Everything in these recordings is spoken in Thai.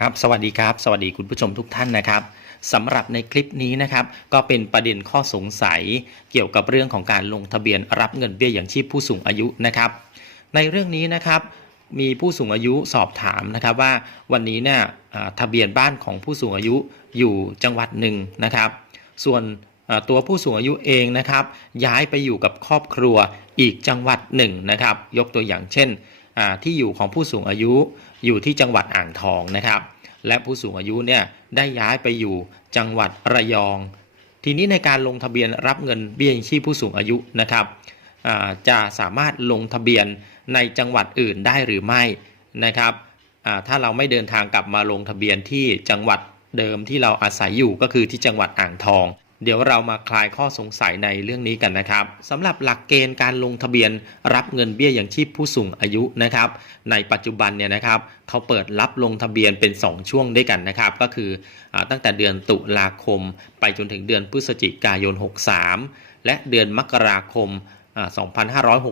ครับสวัสดีครับ สวัสดีคุณผู้ชมทุกท่านนะครับสำหรับในคลิปนี้นะครับ ก็เป็นประเด็นข้อสงสัย เกี่ยวกับเรื่องของการลงทะเบียนรับเงินเบี้ยอย่างชีพผู้สูงอายุนะครับ ในเรื่องนี้นะครับมีผู้สูงอายุสอบถามนะครับว่าวันนี้เนี่ยทะเบียนบ้านของผู้สูงอายุอยู่จังหวัดหนึ่งนะครับ ส่วนตัวผู้สูงอายุเองนะครับ ย้ายไปอยู่กับครอบครัวอีกจังหวัดหนึ่งนะครับ ยกตัวอย่างเช่น ที่อยู่ของผู้สูงอายุอยู่ที่จังหวัดอ่างทองนะครับ และผู้สูงอายุเนี่ยได้ย้ายไปอยู่จังหวัดระยอง ทีนี้ในการลงทะเบียนรับเงินเบี้ยยังชีพผู้สูงอายุนะครับจะสามารถลงทะเบียนในจังหวัดอื่นได้หรือไม่นะครับถ้าเราไม่เดินทางกลับมาลงทะเบียนที่จังหวัดเดิมที่เราอาศัยอยู่ก็คือที่จังหวัดอ่างทอง เดี๋ยวเรามาคลายข้อสงสัยในเรื่องนี้กันนะครับสำหรับหลักเกณฑ์การลงทะเบียนรับเงินเบี้ยอยังชีพผู้สูงอายุนะครับ ในปัจจุบันเนี่ยนะครับเขาเปิดรับลงทะเบียนเป็น 2 ช่วงด้วยกันนะครับ ก็คืออตั้งแต่เดือนตุลาคม ไปจนถึงเดือนพฤศจิกายน 63 และเดือนมกราคมอ่า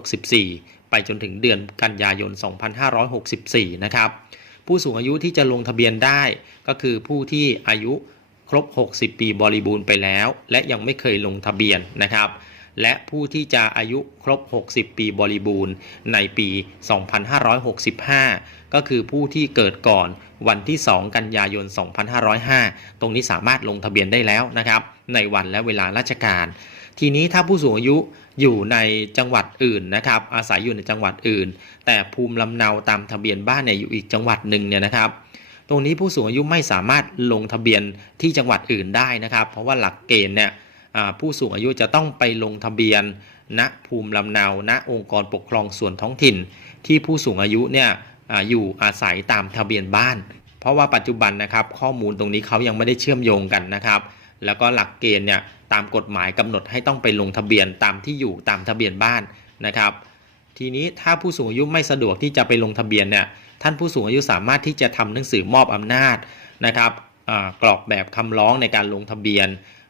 2564 ไปจนถึงเดือนกันยายน 2564 นะครับผู้สูงอายุที่จะลงทะเบียนได้ก็คือผู้ที่อายุ ครบ 60 ปีบริบูรณ์ไปแล้ว และยังไม่เคยลงทะเบียนนะครับ และผู้ที่จะอายุครบ 60 ปีบริบูรณ์ในปี 2565 ก็คือผู้ที่เกิดก่อนวันที่ 2 กันยายน 2505 ตรงนี้สามารถลงทะเบียนได้แล้วนะครับ ในวันและเวลาราชการ ทีนี้ถ้าผู้สูงอายุอยู่ในจังหวัดอื่นนะครับ อาศัยอยู่ในจังหวัดอื่น แต่ภูมิลำเนาตามทะเบียนบ้านเนี่ยอยู่อีกจังหวัดหนึ่งเนี่ยนะครับ ตรงนี้ผู้สูงอายุไม่สามารถลงทะเบียนที่จังหวัดอื่นได้นะครับ เพราะว่าหลักเกณฑ์เนี่ยผู้สูงอายุจะต้องไปลงทะเบียนณภูมิลำเนาณองค์กรปกครองส่วนท้องถิ่น ที่ผู้สูงอายุเนี่ยออยู่อาศัยตามทะเบียนบ้าน เพราะว่าปัจจุบันนะครับข้อมูลตรงนี้เขายังไม่ได้เชื่อมโยงกันนะครับ แล้วก็หลักเกณฑ์เนี่ยตามกฎหมายกำหนดให้ต้องไปลงทะเบียนตามที่อยู่ตามทะเบียนบ้านนะครับ ทีนี้ถ้าผู้สูงอายุไม่สะดวกที่จะไปลงทะเบียนเนี่ย ท่านผู้สูงอายุสามารถที่จะทำหนังสือมอบอำนาจนะครับกรอกแบบคำร้องในการลงทะเบียน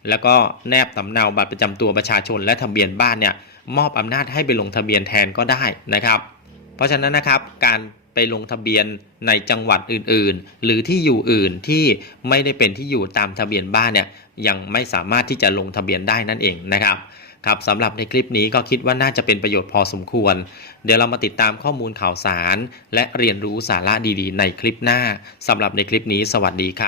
แล้วก็แนบสำเนาบัตรประจำตัวประชาชนและทะเบียนบ้านเนี่ยมอบอำนาจให้ไปลงทะเบียนแทนก็ได้นะครับ เพราะฉะนั้นนะครับการไปลงทะเบียนในจังหวัดอื่นๆ หรือที่อยู่อื่นที่ไม่ได้เป็นที่อยู่ตามทะเบียนบ้านเนี่ยยังไม่สามารถที่จะลงทะเบียนได้นั่นเองนะครับ ครับสำหรับในคลิปนี้ก็คิดว่าน่าจะเป็นประโยชน์พอสมควร เดี๋ยวเรามาติดตามข้อมูลข่าวสาร และเรียนรู้สาระดีๆ ในคลิปหน้าสำหรับในคลิปนี้สวัสดีครับ